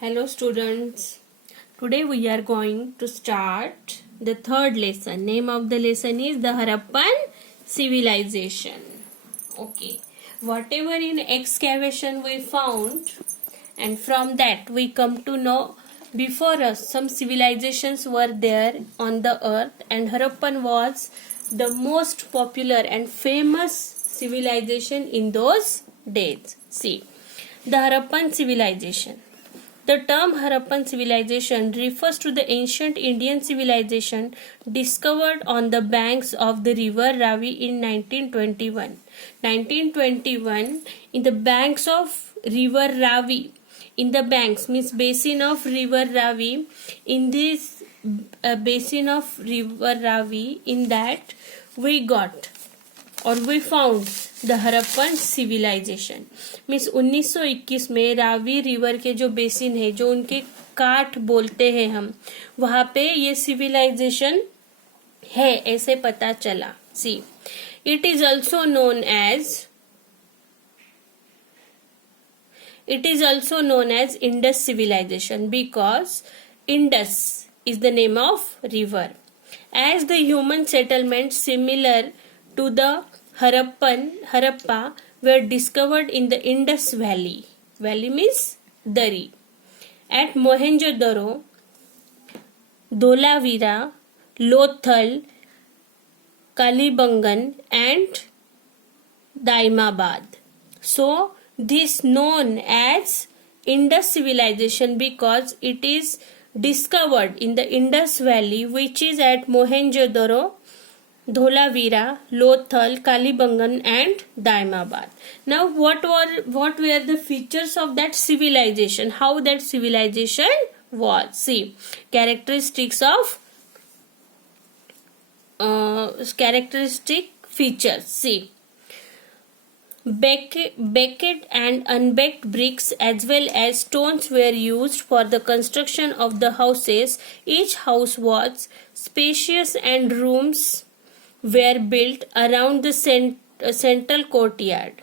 Hello students, today we are going to start the third lesson. Name of the lesson is the Harappan civilization. Okay, whatever in excavation we found, and from that we come to know before us some civilizations were there on the earth, and Harappan was the most popular and famous civilization in those days. See, the Harappan civilization. The term Harappan civilization refers to the ancient Indian civilization discovered on the banks of the river Ravi in 1921. 1921, in the banks of river Ravi, in the banks means basin of river Ravi, in this basin of river Ravi, in that we got और we found the Harappan civilisation means 1921 में रावी रिवर के जो बेसिन है, जो उनके काट बोलते हैं हम, वहां पे ये सिविलाइजेशन है ऐसे पता चला. See, it is also known as Indus civilization because Indus is the name of river. As the human settlement similar to the Harappa were discovered in the Indus Valley. Valley means Dari. At Mohenjo-daro, Dholavira, Lothal, Kalibangan and Daimabad. So this known as Indus civilization because it is discovered in the Indus Valley, which is at Mohenjo-daro, Dholavira, Lothal, Kalibangan and Daimabad. Now what were the features of that civilization? How that civilization was? See, characteristic features. See, baked and unbaked bricks as well as stones were used for the construction of the houses. Each house was spacious and rooms were built around the central courtyard.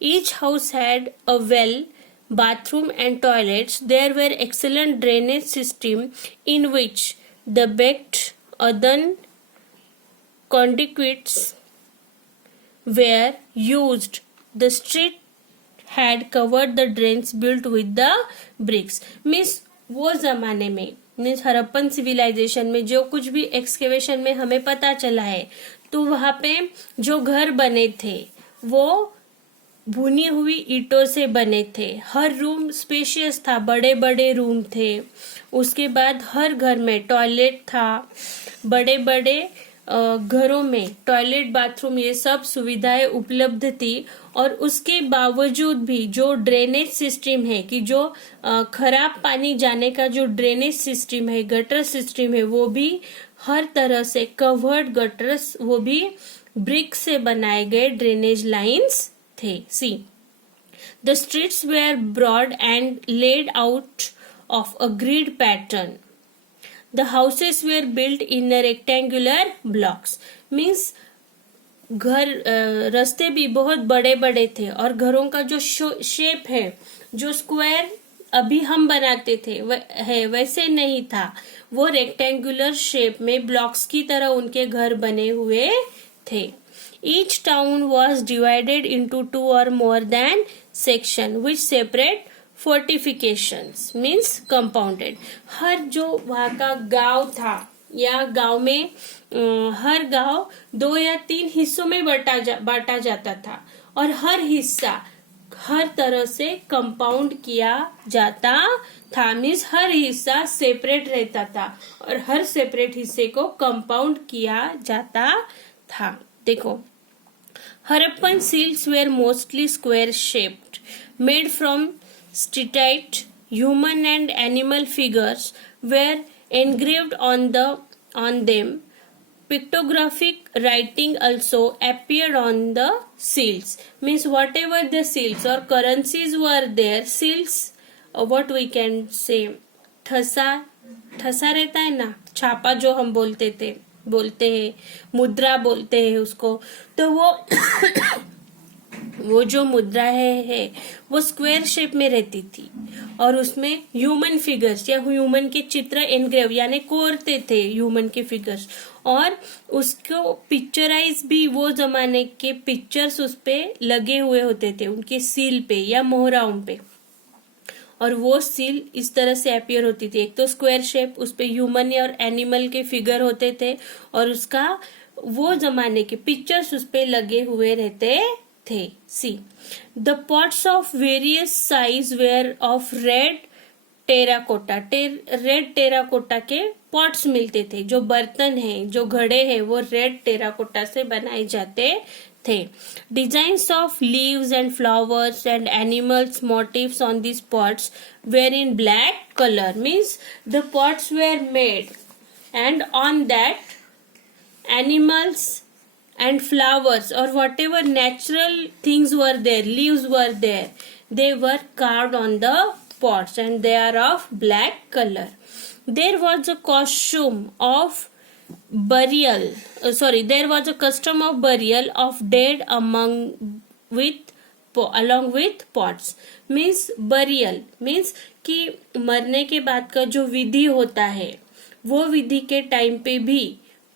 Each house had a well, bathroom and toilets. There were excellent drainage system in which the baked earthen conduits were used. The street had covered the drains built with the bricks. Means वो जमाने में मीन्स हरप्पन सिविलाइजेशन में जो कुछ भी एक्सकेवेशन में हमें पता चला है, तो वहां पे जो घर बने थे वो भुनी हुई ईंटों से बने थे. हर रूम स्पेशियस था, बड़े बड़े रूम थे. उसके बाद हर घर में टॉयलेट था. बड़े बड़े घरों में टॉयलेट, बाथरूम, ये सब सुविधाएं उपलब्ध थी. और उसके बावजूद भी जो ड्रेनेज सिस्टम है कि जो खराब पानी जाने का जो ड्रेनेज सिस्टम है, गटर सिस्टम है, वो भी हर तरह से कवर्ड गटर्स, वो भी ब्रिक से बनाए गए ड्रेनेज लाइंस थे. See, the streets were broad and laid out of a grid pattern. The houses were built in rectangular blocks. Means घर, रास्ते भी बहुत बड़े बड़े थे और घरों का जो शेप है, जो स्क्वायर अभी हम बनाते थे वैसे नहीं था. वो रेक्टेंगुलर शेप में ब्लॉक्स की तरह उनके घर बने हुए थे. Each town was divided into 2 or more than section which separate fortifications means compounded. हर जो वहाँ का गांव था या गांव में हर गांव 2 या 3 हिस्सों में बांटा जाता था और हर हिस्सा हर तरह से कंपाउंड किया जाता था. मीन्स हर हिस्सा सेपरेट रहता था और हर सेपरेट हिस्से को कंपाउंड किया जाता था. देखो, Harappan seals were mostly square shaped, made from steatite. Human and animal figures were engraved on them. Pictographic writing also appeared on the seals. Means whatever the seals or currencies were there, seals, what we can say, ठसा रहता है ना, छापा जो हम बोलते हैं, मुद्रा बोलते हैं उसको. तो वो वो जो मुद्रा है वो स्क्वायर शेप में रहती थी और उसमें ह्यूमन फिगर्स या ह्यूमन के चित्र एनग्रेव यानी कोरते थे ह्यूमन के फिगर्स, और उसको पिक्चराइज भी वो जमाने के पिक्चर्स उस पे लगे हुए होते थे उनके सील पे या मोहराओं पे, और वो सील इस तरह से अपीयर होती थी। एक तो स्क्वायर शेप, उस पे ह्यूमन और एनिमल के फिगर होते थे और उसका वो जमाने के पिक्चर्स उस पे लगे हुए रहते थे। See the pots of various size ware of red terracotta, red terracotta के पॉट्स मिलते थे। जो बर्तन हैं, जो घड़े हैं, वो रेड टेराकोटा से बनाए जाते थे। Designs of leaves and flowers and animals motifs on this pots were in black colour, means the pots were made and on that animals and flowers or whatever natural things were there, leaves were there, they were carved on the pots and they are of black color. There was a costume of burial, there was a custom of burial of dead along with pots. means burial means कि मरने के बाद का जो विधि होता है वो विधि के टाइम पे भी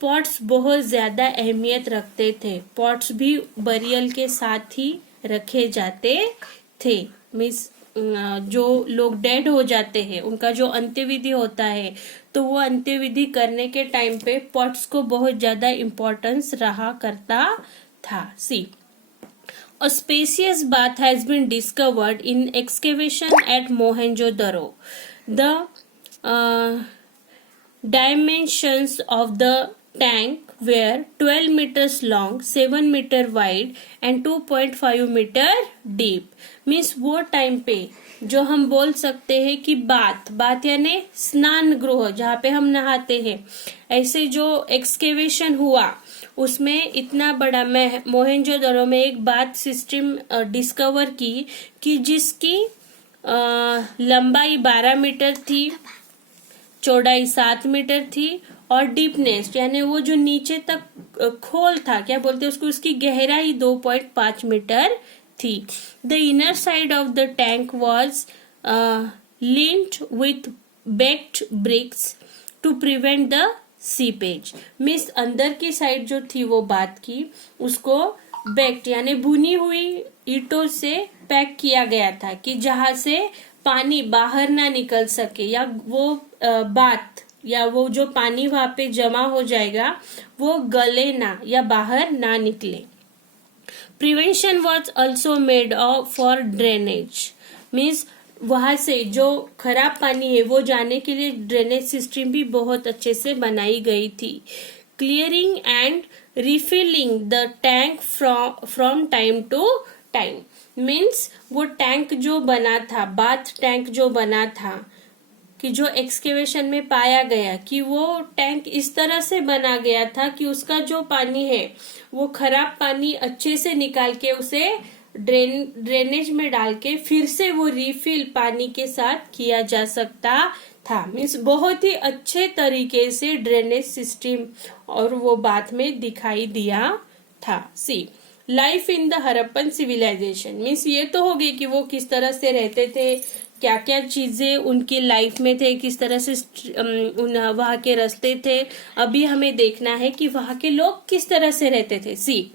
पॉट्स बहुत ज्यादा अहमियत रखते थे। पॉट्स भी बरियल के साथ ही रखे जाते थे। मीन्स जो लोग डेड हो जाते हैं उनका जो अंत्यविधि होता है तो वो अंत्यविधि करने के टाइम पे पॉट्स को बहुत ज्यादा इम्पोर्टेंस रहा करता था। सी A spacious bath has been discovered in excavation at Mohenjo-daro. The dimensions of the tank were 12 meters long, 7 meter wide and 2.5 meter deep. Means वो टाइम पे जो हम बोल सकते हैं कि बात यानी स्नान गृह जहाँ पे हम नहाते हैं, ऐसे जो एक्सकेवेशन हुआ उसमें इतना बड़ा मोहेंजोदड़ो में एक बाथ सिस्टम डिस्कवर की कि जिसकी लंबाई 12 मीटर थी, चौड़ाई 7 मीटर थी और डीपनेस यानी वो जो नीचे तक खोल था, क्या बोलते हैं उसको, उसकी गहराई 2.5 मीटर थी। The inner side of the tank was linked with baked bricks to prevent the seepage. Means अंदर की साइड जो थी वो बात की उसको बेक्ड यानी भुनी हुई ईंटों से पैक किया गया था कि जहां से पानी बाहर ना निकल सके या वो बात या वो जो पानी वहां पे जमा हो जाएगा वो गले ना या बाहर ना निकले। Prevention was also made for drainage, means वहां से जो खराब पानी है वो जाने के लिए ड्रेनेज सिस्टम भी बहुत अच्छे से बनाई गई थी। Clearing and refilling the tank from time to time, means वो टैंक जो बना था, बाथ टैंक जो बना था कि जो एक्सकेवेशन में पाया गया कि वो टैंक इस तरह से बना गया था कि उसका जो पानी है वो खराब पानी अच्छे से निकाल के उसे ड्रेनेज में डाल के फिर से वो रिफिल पानी के साथ किया जा सकता था। मीन्स बहुत ही अच्छे तरीके से ड्रेनेज सिस्टम और वो बात में दिखाई दिया था। See life in the Harappan civilization, means ये तो हो गई कि वो किस तरह से रहते थे, क्या क्या चीजें उनकी लाइफ में थे, किस तरह से वहाँ के रास्ते थे। अभी हमें देखना है कि वहाँ के लोग किस तरह से रहते थे। सी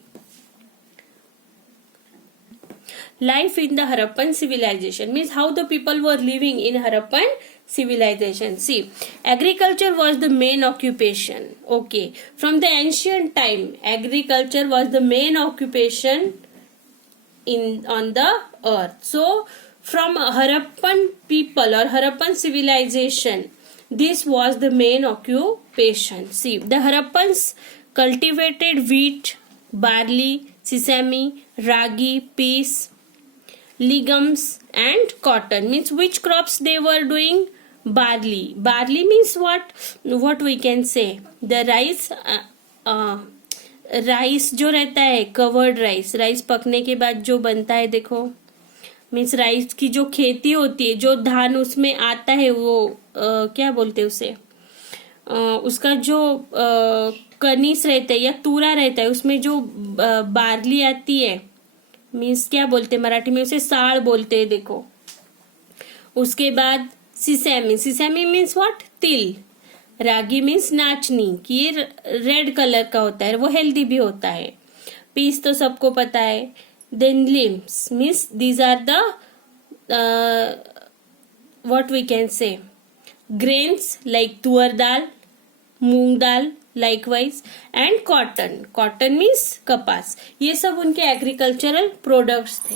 life in the Harappan civilization means how the people were living in Harappan civilization. See, agriculture was the main occupation. Okay, from the ancient time agriculture was the main occupation on the earth. So from Harappan people or Harappan civilization, this was the main occupation. See, the Harappans cultivated wheat, barley, sesame, ragi, peas, legumes and cotton. Means which crops they were doing? Barley means what we can say, the rice, rice जो रहता है covered rice पकने के बाद जो बनता है, देखो मीन्स राइस की जो खेती होती है, जो धान उसमें आता है वो क्या बोलते हैं उसे, उसका जो कनीस रहता है या तूरा रहता है उसमें जो बार्ली आती है मीन्स क्या बोलते मराठी में उसे साड़ बोलते हैं, देखो। उसके बाद सिसैमी, सिसैमी मीन्स व्हाट, तिल। रागी मीन्स नाचनी, कि ये रेड कलर का होता है, वो हेल्दी भी होता है। पीस तो सबको पता है। Then limbs means these are the what we can say grains like तुअर दाल, मूंग दाल likewise, and cotton, cotton means कपास। ये सब उनके एग्रीकल्चरल प्रोडक्ट्स थे।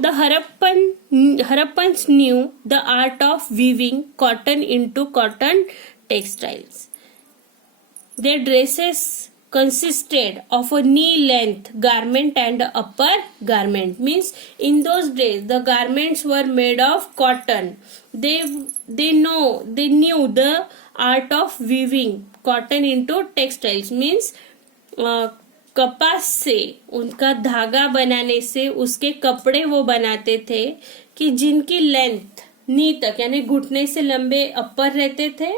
The Harappans knew the art of weaving cotton into cotton textiles. Their dresses consisted of a knee-length garment and a upper garment. Means in those days the garments were made of cotton. They knew the art of weaving cotton into textiles. Means कपास से उनका धागा बनाने से उसके कपड़े वो बनाते थे कि जिनकी लेंथ नी तक यानी घुटने से लंबे अपर रहते थे,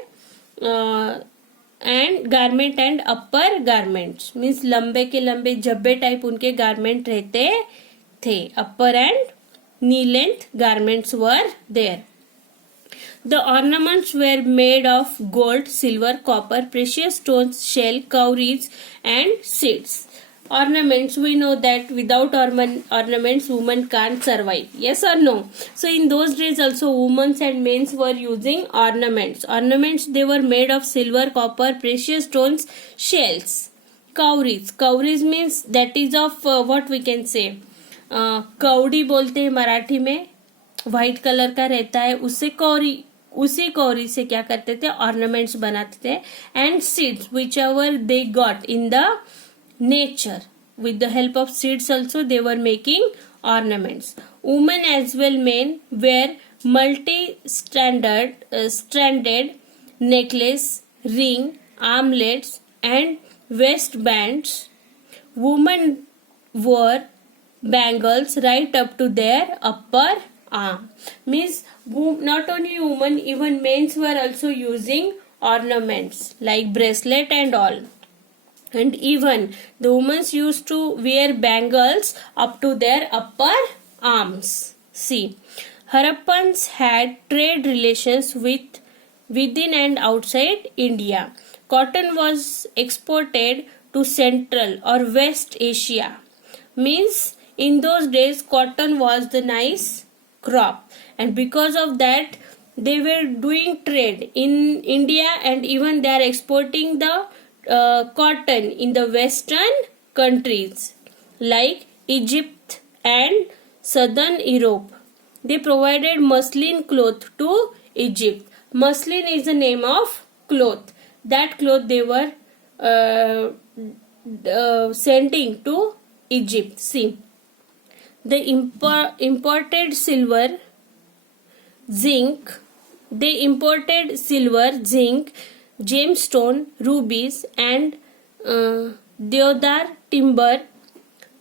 and garment and upper garments means लंबे के लंबे जब्बे टाइप उनके गारमेंट रहते थे। Upper and knee length garments were there. The ornaments were made of gold, silver, copper, precious stones, shell, cowries, and seeds. Ornaments, we know that without ornaments women can't survive, yes or no? So in those days also women and men were using ornaments. They were made of silver, copper, precious stones, shells, cowries means that is of what we can say कौड़ी बोलते हैं मराठी में, white colour का रहता है, उसी कौरी से क्या करते थे, ऑर्नामेंट्स बनाते थे। And seeds which ever they got in the nature, with the help of seeds also they were making ornaments. Women as well men wear stranded necklace, ring, armlets and waistbands. Women wore bangles right up to their upper arm. Means not only women, even men were also using ornaments like bracelet and all. And even the women used to wear bangles up to their upper arms. See, Harappans had trade relations within and outside India. Cotton was exported to Central or West Asia. Means in those days cotton was the nice crop, and because of that they were doing trade in India, and even they are exporting the cotton in the western countries like Egypt and southern Europe. They provided muslin cloth to Egypt. Muslin is the name of cloth. That cloth they were sending to Egypt. See, the imported silver, zinc, gemstone, rubies, and deodar timber.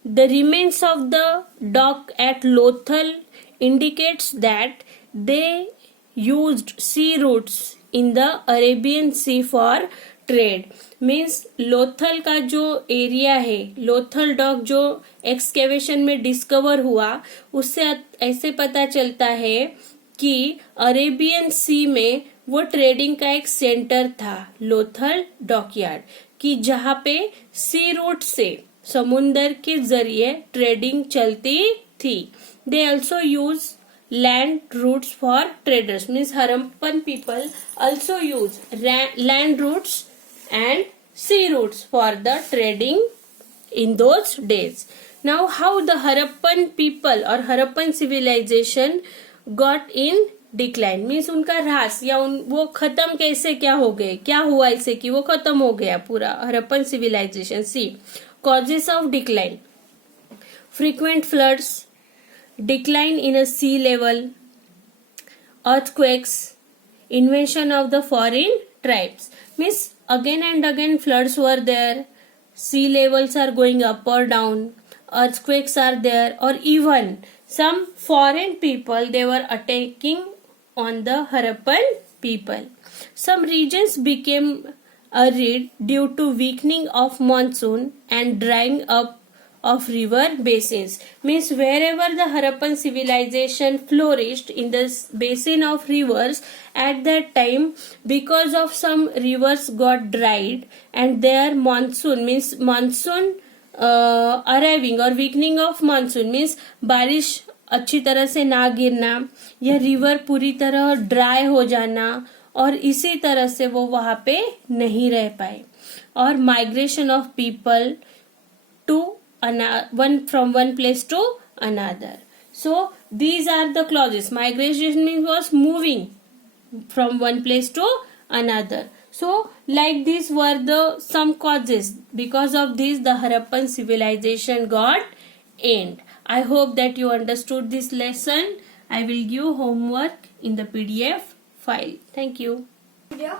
The remains of the dock at Lothal indicates that they used sea routes in the Arabian Sea for trade. Means Lothal का जो एरिया है, लोथल डॉक जो एक्सकेवेशन में डिस्कवर हुआ, उससे ऐसे पता चलता है कि अरेबियन सी में वो ट्रेडिंग का एक सेंटर था, लोथल डॉकयार्ड, कि जहाँ पे सी रूट से समुंदर के जरिए ट्रेडिंग चलती थी। They also use land routes for traders. Means Harappan people also use land routes and sea routes for the trading in those days. Now how the Harappan people or Harappan civilization got in decline, means उनका ह्रास या वो खत्म कैसे क्या हो गए, क्या हुआ इसे कि वो खत्म हो गया पूरा Harappan civilisation. See causes of decline: frequent floods, decline in a sea level, earthquakes, invasion of the foreign tribes. Means again and again floods were there, sea levels are going up or down, earthquakes are there, or even some foreign people they were attacking on the Harappan people. Some regions became arid due to weakening of monsoon and drying up of river basins. Means wherever the Harappan civilization flourished in the basin of rivers, at that time, because of some rivers got dried and their monsoon arriving और weakening of monsoon means बारिश अच्छी तरह से ना गिरना या रिवर पूरी तरह ड्राई हो जाना और इसी तरह से वो वहां पे नहीं रह पाए और migration of people to from one place to another. So these are the clauses. Migration means was moving from one place to another. So like these were the some causes. Because of this the Harappan civilization got end. I hope that you understood this lesson. I will give homework in the PDF file. Thank you. Yeah.